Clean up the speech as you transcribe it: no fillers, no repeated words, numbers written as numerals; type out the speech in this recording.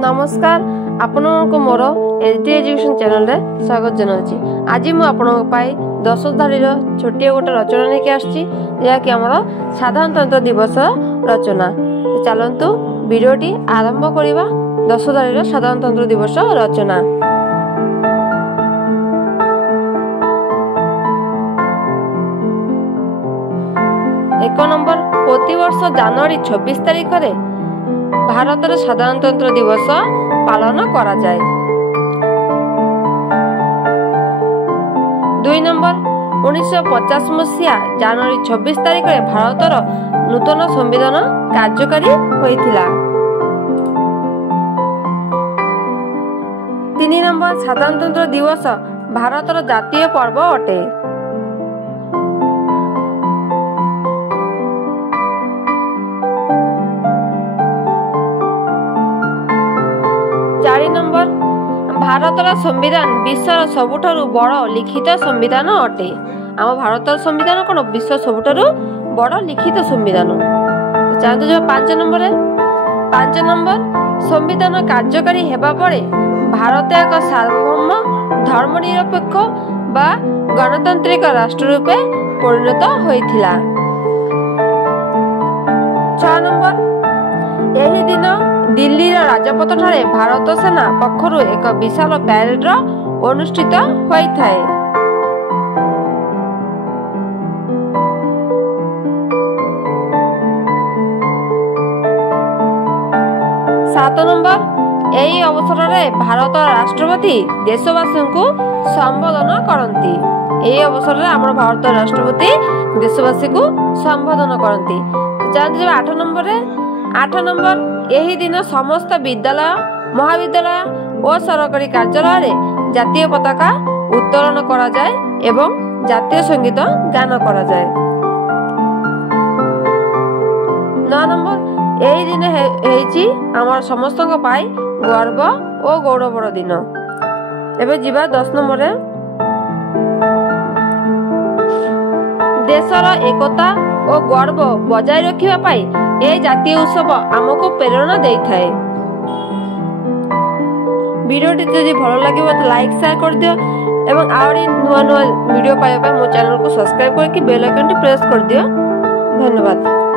नमस्कार आपनको मोर HD education channel रे स्वागत जनाऊँगी। आज मुझे आपण दशधारी छोटे गोटे रचना लेके आसची जहाँकि आमर साधारणतंत्र दिवस रचना। चलतु वीडियोटी आरंभ करवा। दशधारी साधारणतंत्र दिवस रचना। एक नंबर प्रतिवर्ष जनवरी 26 तारिख रे भारत साधारणतंत्र दिवस पालन करा जाए। 2 नंबर 1950 मसीहा जनवरी 26 तारिख रे भारतर नूतन संविधान कार्यकारी होइथिला। 3 नंबर साधारणतंत्र दिवस भारतर जातीय पर्व अटे। 4 नंबर भारतर संविधान विश्वर सबुठारु बड़ लिखित संविधान अटे। आम भारतर संविधान कौन विश्व सबुठारु बड़ लिखित संविधान। चाहते जो 5 नंबर संविधान कार्यकारी हेबा परे भारत एक सार्वभौम धर्मनिरपेक्ष बा गणतांत्रिक राष्ट्र रूपे परिणत होइथिला। 6 नंबर यही दिन दिल्ली राजपथ ठारे भारत सेना पक्षरु एक विशाल पैरेड अनुष्ठित होइथाए। 7 नंबर यही अवसर रे भारत राष्ट्रपति देशवासी को संबोधन करती। यही अवसर रे हमर भारत राष्ट्रपति देशवासी को संबोधन करती। जानते 8 नंबर यही दिन समस्त विद्यालय महाविद्यालय और सरकारी कार्यालय जातीय पताका उत्तोलन करा जाए एवं जातीय संगीत गान करा जाए। 9 नंबर यही दिन हेची आमर समस्त गर्व और गौरवर दिन। एबे जीवा 10 नंबर देशर एकता और गर्व बजाय रखिबा पाई ए जातीय उत्सव आमको प्रेरणा देइथाए। वीडियोटी जदि भल लागिबो तो लाइक शेयर कर दियो एवं आउरी नुआ वीडियो पाइबा मो चैनल को सब्सक्राइब करके बेल आइकन टी प्रेस कर दियो। धन्यवाद।